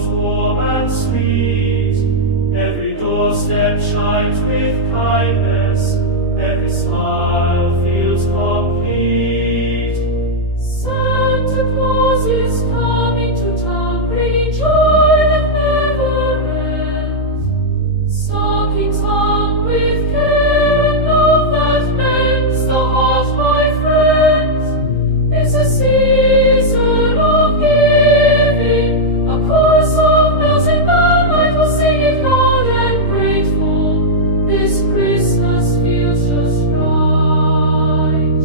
grows warm and sweet. Every doorstep chimes with kindness. Every smile feels complete. Santa Claus is coming to town, bringing joy that never ends. Stockings hung with care and love that mends the heart, my friends. It's a season of giving, a chorus of bells in the night will sing it loud and grateful. This Christmas feels just right.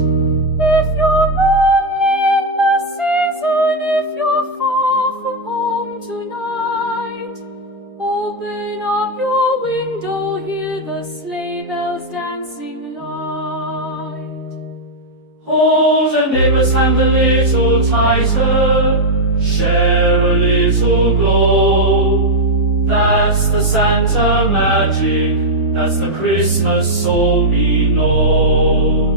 If you're lonely in the season, if you're far from home tonight, open up your window, hear the sleigh bells dancing light. Hold a neighbor's hand a little tighter. Share a little glow. That's the Santa magic. That's the Christmas soul we know.